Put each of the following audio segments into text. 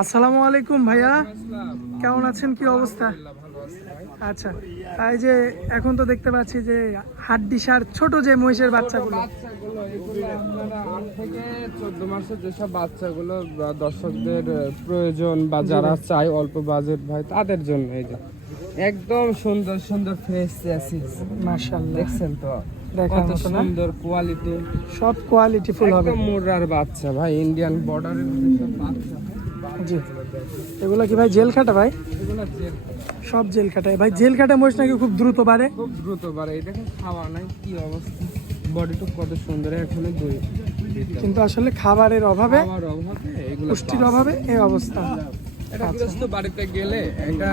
আসসালামু আলাইকুম ভাইয়া, কেমন আছেন? কি অবস্থা? আচ্ছা, এই যে এখন তো দেখতে পাচ্ছি যে হাড্ডিসার ছোট যে মহিষের বাচ্চাগুলো, এগুলো আপনারা 8 থেকে 14 মাসের যেসব বাচ্চাগুলো দর্শকদের প্রয়োজন বা যারা চায় অল্প বাজেট ভাই তাদের জন্য এই যে একদম সুন্দর সুন্দর ফ্রেশ অ্যাসিস মাশাআল্লাহ দেখছেন তো দেখার কত মতো না? সুন্দর কোয়ালিটি, সব কোয়ালিটি ফুল হবে। একদম মুর্রার বাচ্চা ভাই, ইন্ডিয়ান বর্ডারের যেসব বাচ্চা জি, এগুলো কি ভাই জেল কাটা? ভাই এগুলো জেল সব জেল কাটায় ভাই। জেল কাটা মহিষ নাকি খুব দ্রুত বাড়ে? খুব দ্রুত বাড়ে। এই দেখেন খাওয়া নাই কি অবস্থা, বডিটা কত সুন্দর, এখনো দুই কিন্তু আসলে খাবারের অভাবে, খাওয়ার অভাবে এগুলো পুষ্টির অভাবে এই অবস্থা। এটা গৃহস্থ বাড়িতে গেলে একটা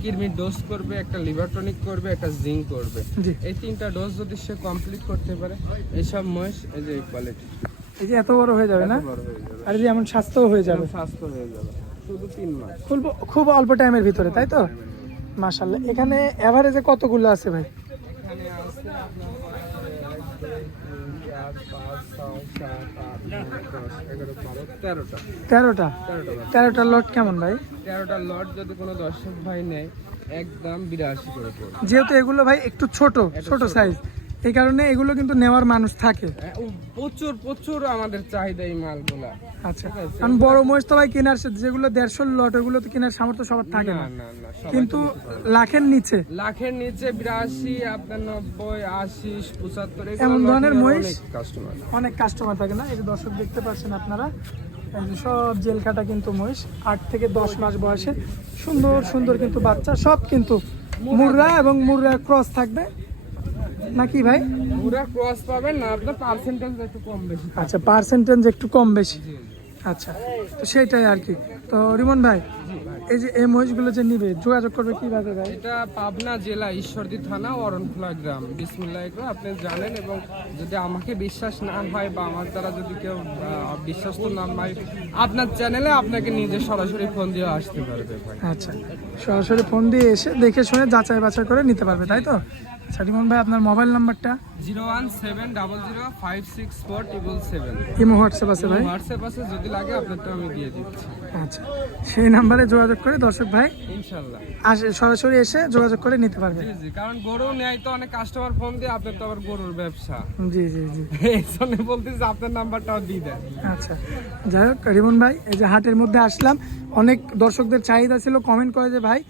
কিডনির ডোজ করবে, একটা লিভার টনিক করবে, একটা জিঙ্ক করবে। জি, এই তিনটা ডোজ যদি সে কমপ্লিট করতে পারে, এইসব মহিষ এই যে কোয়ালিটি এই যে এত বড় হয়ে যাবে না? বড় হয়ে যাবে, আর এই যে এমন স্বাস্থ্য হয়ে যাবে, স্বাস্থ্য হয়ে যাবে শুধু 3 মাস। খুব খুব অল্প টাইমের ভিতরে, তাই তো? মাশাআল্লাহ। এখানে এভারেজে কতগুলো আছে ভাই? এখানে আছে আপনার 1 2 3 4 5 6 7 8 9 10 11 12 13টা 13টা 13টা লট কেমন ভাই? 13টা লট যদি কোনো দর্শক ভাই নেয় একদম 82 করে পড়বে। যেহেতু এগুলো ভাই একটু ছোট সাইজ, এই কারণে এগুলো কিন্তু নেওয়ার মানুষ থাকে। প্রচুর প্রচুর আমাদের চাহিদা এই মালগুলা। আচ্ছা, কারণ বড় মহিষ তো ভাই কেনার যেগুলো 150 লট, ওগুলো তো কেনার সামর্থ্য সবার থাকে না, না না সবাই কিন্তু লাখের নিচে, লাখের নিচে 82 আপনার 90 80 75 এমন ধরনের মহিষ কাস্টমার অনেক কাস্টমার থাকে না? এই যে দর্শক দেখতে পাচ্ছেন আপনারা, এই যে সব জেল কাটা কিন্তু মহিষ, 8 থেকে 10 মাস বয়সে সুন্দর সুন্দর কিন্তু বাচ্চা, সব কিন্তু মুর্রা এবং মুর্রা ক্রস থাকবে নাকি ভাই? পুরো ক্রস পাবেন না, আপনার পার্সেন্টেজ একটু কম বেশি থাকে। আচ্ছা, পার্সেন্টেজ একটু কম বেশি। আচ্ছা, তো সেটাই আর কি। তো রিমন ভাই, এই যে এই মহিষগুলো যে নিবে, যোগাযোগ করবে কিভাবে ভাই? এটা পাবনা জেলা ঈশ্বরদী থানা অরণখোলা গ্রাম। বিসমিল্লাহ করে আপনি জানেন, এবং যদি আমাকে বিশ্বাস না হয় বা আমার দ্বারা যদি কেউ বিশ্বস্ত না হয়, আপনার চ্যানেলে আপনাকে নিজে সরাসরি ফোন দিয়ে আসতে পারবে ভাই। আচ্ছা, সরাসরি ফোন দিয়ে এসে দেখে শুনে যাচাই বাছাই করে নিতে পারবে, তাই তো? আচ্ছা রিমন ভাই, আপনার মোবাইল নাম্বারটা? 01700564777। ইমো হোয়াটসঅ্যাপ আছে ভাই? হোয়াটসঅ্যাপ আছে, যদি লাগে আপনারটা আমি দিয়ে দিচ্ছি আচ্ছা, সেই নাম্বারে যোগাযোগ করে দর্শক ভাই ইনশাল্লাহ আসে, সরাসরি এসে যোগাযোগ করে নিতে পারবে। জি জি, কারণ গরু নেয় তো অনেক কাস্টমার ফোন দিয়ে, আপনার তো আবার গরুর ব্যবসা, জি জি জি। এই জন্য বলতেছি আপনার নাম্বারটাও দিয়ে দেন। আচ্ছা, যাই হোক রিমন ভাই, এই যে হাটের মধ্যে আসলাম, অনেক দর্শকদের চাহিদা ছিল, কমেন্ট করে যে ভাই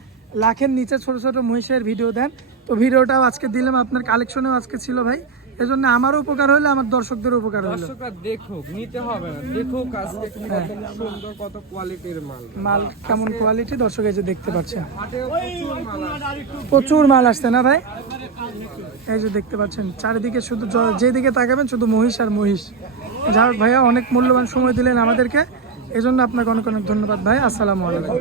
লাখের নিচে ছোট ছোট মহিষের ভিডিও দেন, তো ভিডিওটাও আজকে দিলাম, আপনার কালেকশনেও আজকে ছিল ভাই, এজন্য আমারও উপকার হলে আমার দর্শকদের উপকার হলো। দর্শকরা দেখুক, নিতে হবে না, দেখুক আজকে কত সুন্দর, কত কোয়ালিটির মাল। মাল কেমন কোয়ালিটি দর্শক এই যে দেখতে পাচ্ছেন, হাটেও প্রচুর মাল আছে। প্রচুর মাল আসছে না ভাই? এই যে দেখতে পাচ্ছেন চারিদিকে, শুধু যেদিকে তাকাবেন শুধু মহিষ আর মহিষ। যাই হোক ভাইয়া, অনেক মূল্যবান সময় দিলেন আমাদেরকে, এজন্য আপনাকে অনেক অনেক ধন্যবাদ ভাই। আসসালামু আলাইকুম।